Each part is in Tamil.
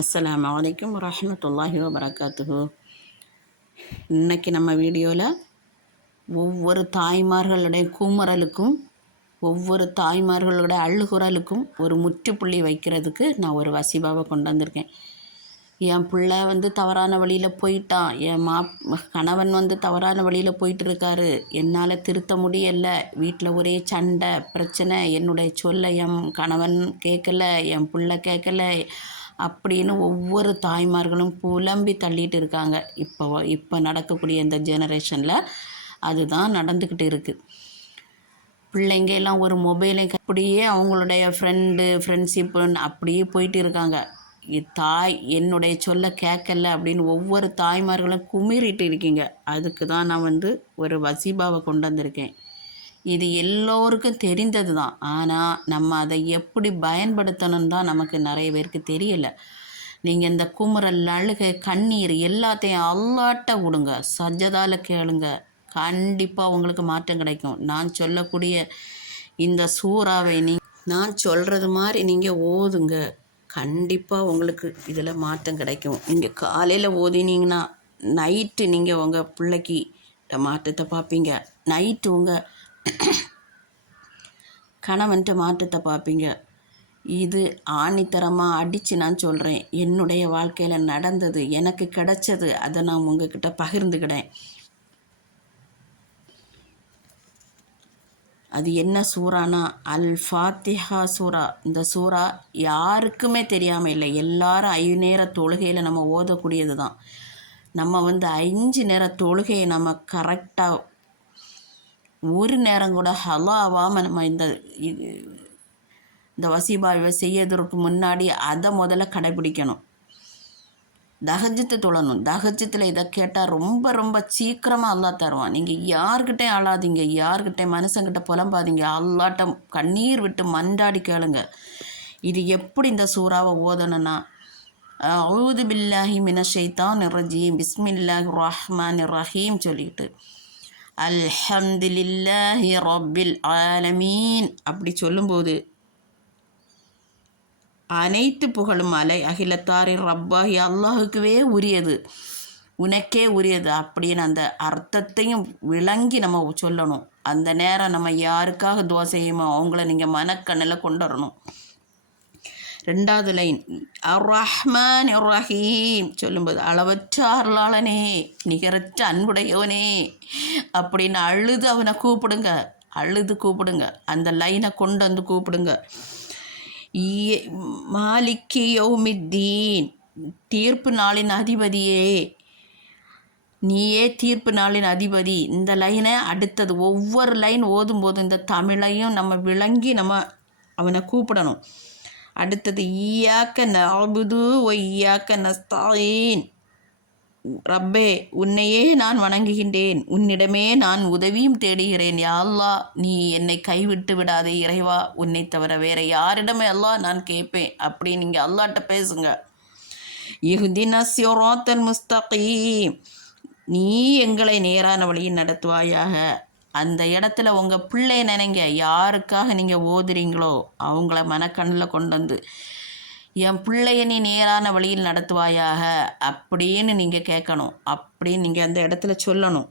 அஸ்லாம் வலைக்கம் வரமத்துல்லாஹி வபரகாத்துஹு. இன்றைக்கி நம்ம வீடியோவில் ஒவ்வொரு தாய்மார்களுடைய கூமரலுக்கும் ஒவ்வொரு தாய்மார்களுடைய அழுகுறலுக்கும் ஒரு முற்றுப்புள்ளி வைக்கிறதுக்கு நான் ஒரு வசிபாவை கொண்டு வந்திருக்கேன். என் பிள்ளை வந்து தவறான வழியில் போயிட்டான் என் மா கணவன் வந்து தவறான வழியில் போயிட்டு இருக்காரு என்னால் திருத்த முடியலை வீட்டில் ஒரே சண்டை பிரச்சனை என்னுடைய சொல்ல என் கணவன் கேட்கல என் பிள்ளை கேட்கல அப்படின்னு ஒவ்வொரு தாய்மார்களும் புலம்பி தள்ளிட்டு இருக்காங்க. இப்போ இப்போ நடக்கக்கூடிய இந்த ஜெனரேஷனில் அதுதான் நடந்துக்கிட்டு இருக்குது பிள்ளைங்க எல்லாம் ஒரு மொபைலை அப்படியே அவங்களுடைய ஃப்ரெண்டு ஃப்ரெண்ட்ஷிப்புன்னு அப்படியே போயிட்டு இருக்காங்க. தாய் என்னுடைய சொல்ல கேட்கல அப்படின்னு ஒவ்வொரு தாய்மார்களும் குமிறிட்டு இருக்கீங்க. அதுக்கு தான் நான் வந்து ஒரு வசீபாவை கொண்டு வந்திருக்கேன். இது எல்லோருக்கும் தெரிந்தது தான். ஆனால் நம்ம அதை எப்படி பயன்படுத்தணும்னு தான் நமக்கு நிறைய பேருக்கு தெரியல. நீங்கள் இந்த குமுறல் அழுகை கண்ணீர் எல்லாத்தையும் அல்லாட்ட விடுங்க. சஜ்ஜதால் கேளுங்க. கண்டிப்பாக உங்களுக்கு மாற்றம் கிடைக்கும். நான் சொல்லக்கூடிய இந்த சூறாவை நீ நான் சொல்கிறது மாதிரி நீங்கள் ஓதுங்க. கண்டிப்பாக உங்களுக்கு இதில் மாற்றம் கிடைக்கும். நீங்கள் காலையில் ஓதினீங்கன்னா நைட்டு நீங்கள் உங்கள் பிள்ளைக்கு மாற்றத்தை பார்ப்பீங்க. நைட்டு உங்கள் கணவன்ட்டு மாற்றத்தை பார்ப்பீங்க. இது ஆணித்தரமாக அடித்து நான் சொல்கிறேன் என்னுடைய வாழ்க்கையில் நடந்தது எனக்கு கிடைச்சது அதை நான் உங்ககிட்ட பகிர்ந்துக்கிட்டேன் அது என்ன சூறானா? அல் ஃபாத்திஹா சூறா. இந்த சூறா யாருக்குமே தெரியாமல் இல்லை. எல்லாரும் ஐந்து நேர தொழுகையில் நம்ம ஓதக்கூடியது தான் நம்ம வந்து அஞ்சு நேர தொழுகையை நம்ம கரெக்டாக ஒரு நேரம் கூட ஹலோ நம்ம இந்த இது- இந்த வசிபாவை செய்யறதுக்கு முன்னாடி அதை முதல்ல கடைபிடிக்கணும். தகஜத்தை தொழணும். தகஜத்தில் இதை கேட்டால் ரொம்ப ரொம்ப சீக்கிரமாக அல்லா தருவான். நீங்கள் யார்கிட்டையும் அழாதீங்க. யார்கிட்டையும் மனுஷங்கிட்ட புலம்பாதீங்க. அல்லாட்ட கண்ணீர் விட்டு மண்டாடி கேளுங்க. இது எப்படி இந்த சூறாவை ஓதணும்னா அவுது பில்லாஹி மின ஷைத்தான் ரஜீம் பிஸ்மில்லாஹி ரஹ்மான் ரஹீம் சொல்லிக்கிட்டு அல்ஹம்துலில்லாஹி ரப்பில் ஆலமீன். அப்படி சொல்லும்போது அனைத்து புகழும் அலை அகிலத்தாரின் ரப்பாகி அல்லாஹுக்குவே உரியது. உனக்கே உரியது அப்படின்னு அந்த அர்த்தத்தையும் விளங்கி நம்ம சொல்லணும். அந்த நேரம் நம்ம யாருக்காக துவா செய்யுமோ அவங்கள நீங்கள் மனக்கண்ணில் கொண்டு வரணும். ரெண்டாவது லைன். அர் ரஹ்மான் ரஹீம் சொல்லும்போது அளவற்ற அருளாளனே நிகரற்ற அன்புடையவனே அப்படின்னு அழுது அவனை கூப்பிடுங்க. அழுது கூப்பிடுங்க. அந்த லைனை கொண்டு வந்து கூப்பிடுங்க. இய- மாலிக்கி யௌமித்தீன் தீர்ப்பு நாளின் அதிபதியே. நீயே தீர்ப்பு நாளின் அதிபதி. இந்த லைனை அடுத்தது ஒவ்வொரு லைன் ஓதும்போது இந்த தமிழையும் நம்ம விளங்கி நம்ம அவனை கூப்பிடணும். அடுத்தது ஈயாக்க நபுது ஒய்யாக்க நஸ்தாயின். ரப்பே உன்னையே நான் வணங்குகின்றேன். உன்னிடமே நான் உதவியும் தேடுகிறேன். யாழ்லா நீ என்னை கைவிட்டு விடாதே இறைவா. உன்னை தவிர வேற யாரிடமே எல்லாம் நான் கேட்பேன். அப்படி நீங்கள் அல்லாட்ட பேசுங்க. இஹ்தின சிரோத்தல் முஸ்தகீம். நீ எங்களை நேரான வழியில் நடத்துவாயாக. அந்த இடத்துல உங்கள் பிள்ளை நினைங்க. யாருக்காக நீங்கள் ஓதுறீங்களோ அவங்கள மனக்கண்ணில் கொண்டு வந்து என் பிள்ளைய நீ நேரான வழியில் நடத்துவாயாக அப்படின்னு நீங்கள் கேட்கணும். அப்படின்னு நீங்கள் அந்த இடத்துல சொல்லணும்.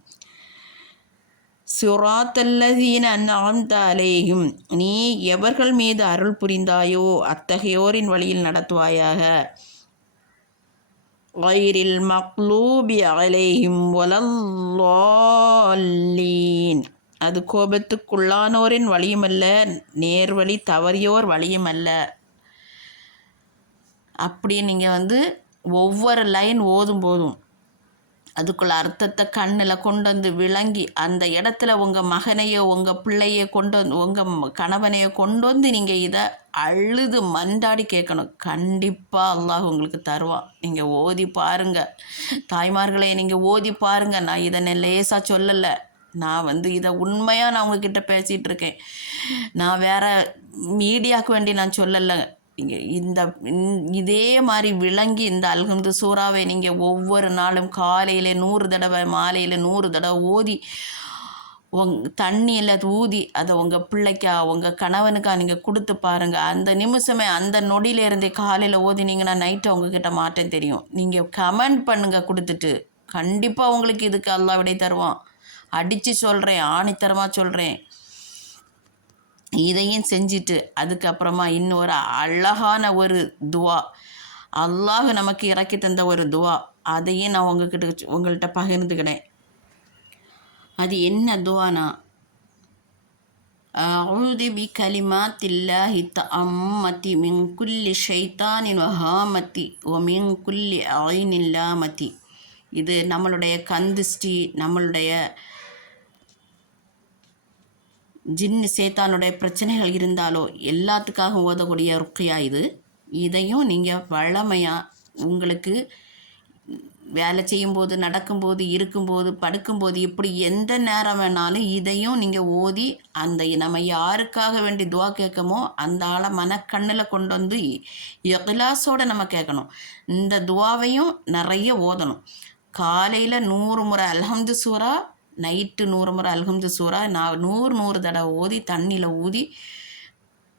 சுராத்தல்லதீன அன்ஆம்த அலேயும் நீ எவர்கள் மீது அருள் புரிந்தாயோ அத்தகையோரின் வழியில் நடத்துவாயாக வைரில் மக்லூபி ولا வலல்லீன் அது கோபத்துக்குள்ளானோரின் வழியுமல்ல நேர்வழி தவறியோர் வழியுமல்ல. அப்படி நீங்கள் வந்து ஒவ்வொரு லைன் ஓதும் போதும். அதுக்குள்ள அர்த்தத்தை கண்ணில் கொண்டு வந்து விளங்கி அந்த இடத்துல உங்கள் மகனையோ உங்கள் பிள்ளையோ கொண்டு வந்து உங்கள் கணவனையோ கொண்டு வந்து நீங்கள் இதை அழுது மண்டாடி கேட்கணும். கண்டிப்பாக அல்லாஹ் உங்களுக்கு தருவான். நீங்கள் ஓதி பாருங்கள் தாய்மார்களே நீங்கள் ஓதி பாருங்கள் நான் இதை லேசாக சொல்லலை. நான் வந்து இதை உண்மையாக நான் உங்ககிட்ட பேசிகிட்டு இருக்கேன் நான் வேற மீடியாவுக்கு வேண்டி நான் சொல்லலை. இந்த இதே மாதிரி விளங்கி இந்த அல்ஹம்து சூறாவை நீங்கள் ஒவ்வொரு நாளும் காலையில் நூறு தடவை மாலையில் நூறு தடவை ஓதி உங் தண்ணியில் ஊதி அதை உங்கள் பிள்ளைக்கா உங்கள் கணவனுக்கா நீங்கள் கொடுத்து பாருங்கள் அந்த நிமிஷமே அந்த நொடியிலேருந்தே காலையில் ஓதினீங்கன்னா நைட்டு உங்ககிட்ட மாற்றம் தெரியும். நீங்கள் கமெண்ட் பண்ணுங்கள் கொடுத்துட்டு. கண்டிப்பாக உங்களுக்கு இதுக்கு அல்லா விடை தருவான். அடித்து சொல்கிறேன் ஆணித்தரமாக சொல்கிறேன் இதையும் செஞ்சுட்டு அதுக்கப்புறமா இன்னொரு அழகான ஒரு துவா அல்லாஹ் நமக்கு இறக்கி தந்த ஒரு துவா அதையும் நான் உங்ககிட்ட உங்கள்கிட்ட பகிர்ந்துக்கினேன் அது என்ன துவானா أعوذ بكلمات الله التامة من كل شيطان وهامة ومن كل عين لامة இது நம்மளுடைய கந்திஷ்டி நம்மளுடைய ஜின்னு சேத்தானுடைய பிரச்சனைகள் இருந்தாலோ எல்லாத்துக்காக ஓதக்கூடிய ருக்கையா இது. இதையும் நீங்கள் வழமையாக உங்களுக்கு வேலை செய்யும்போது நடக்கும்போது இருக்கும்போது படுக்கும்போது இப்படி எந்த நேரம் வேணாலும் இதையும் நீங்கள் ஓதி அந்த நம்ம யாருக்காக வேண்டி துவா கேட்கமோ அந்த ஆளை மனக்கண்ணில் கொண்டு வந்து எகிலாசோடு நம்ம கேட்கணும். இந்த துவாவையும் நிறைய ஓதணும். காலையில் நூறு முறை அல்ஹம்து சூறா நைட்டு நூறு முறை அல்ஹம்து சூறா நான் நூறு நூறு தடவை ஓதி தண்ணியில் ஊதி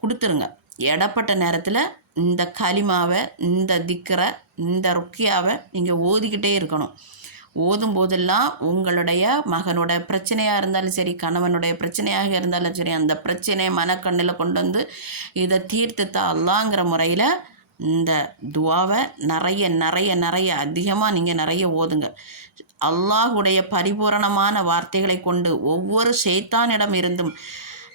கொடுத்துருங்க. இடப்பட்ட நேரத்தில் இந்த களிமாவை இந்த திக்கரை இந்த ருக்கியாவை நீங்கள் ஓதிக்கிட்டே இருக்கணும். ஓதும் போதெல்லாம் உங்களுடைய மகனோட பிரச்சனையாக இருந்தாலும் சரி கணவனுடைய பிரச்சனையாக இருந்தாலும் சரி அந்த பிரச்சனையை மனக்கண்ணில் கொண்டு வந்து இதை தீர்த்து அல்லாங்கிற முறையில் இந்த துவாவை நிறைய நிறைய நிறைய அதிகமாக நீங்கள் நிறைய ஓதுங்க. அல்லாஹுடைய பரிபூரணமான வார்த்தைகளை கொண்டு ஒவ்வொரு ஷைத்தானிடம் இருந்தும்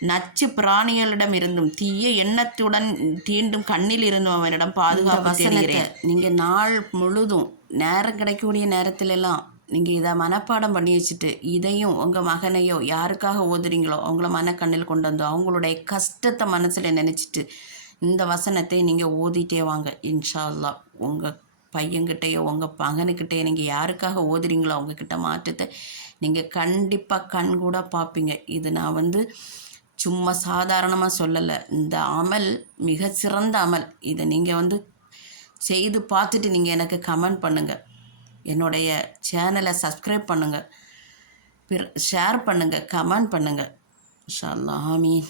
நச்சு பிராணிகளிடம் இருந்தும் தீய எண்ணத்துடன் தீண்டும் கண்ணில் இருந்தும் அவனிடம் பாதுகாப்பு தெரிகிறேன் நீங்கள் நாள் முழுதும் நேரம் கிடைக்கக்கூடிய நேரத்திலெல்லாம் நீங்கள் இதை மனப்பாடம் பண்ணி வச்சுட்டு இதையும் உங்கள் மகனையோ யாருக்காக ஓதுறீங்களோ அவங்கள மனக்கண்ணில் கொண்டு வந்தோ அவங்களுடைய கஷ்டத்தை மனசில் நினச்சிட்டு இந்த வசனத்தை நீங்கள் ஓதிட்டே வாங்க. இன்ஷா அல்லா உங்கள் பையன்கிட்டேயோ உங்கள் மகனுக்கிட்டேயோ நீங்கள் யாருக்காக ஓதுறீங்களோ அவங்கக்கிட்ட மாற்றத்தை நீங்கள் கண்டிப்பாக கண் கூட பார்ப்பீங்க. இது நான் வந்து சும்மா சாதாரணமாக சொல்லலை. இந்த அமல் மிக சிறந்த அமல். இதை நீங்கள் வந்து செய்து பார்த்துட்டு நீங்கள் எனக்கு கமெண்ட் பண்ணுங்கள் என்னுடைய சேனலை சப்ஸ்கிரைப் பண்ணுங்கள் பிற ஷேர் பண்ணுங்கள் கமெண்ட் பண்ணுங்கள் ஷா அல்லாமீன்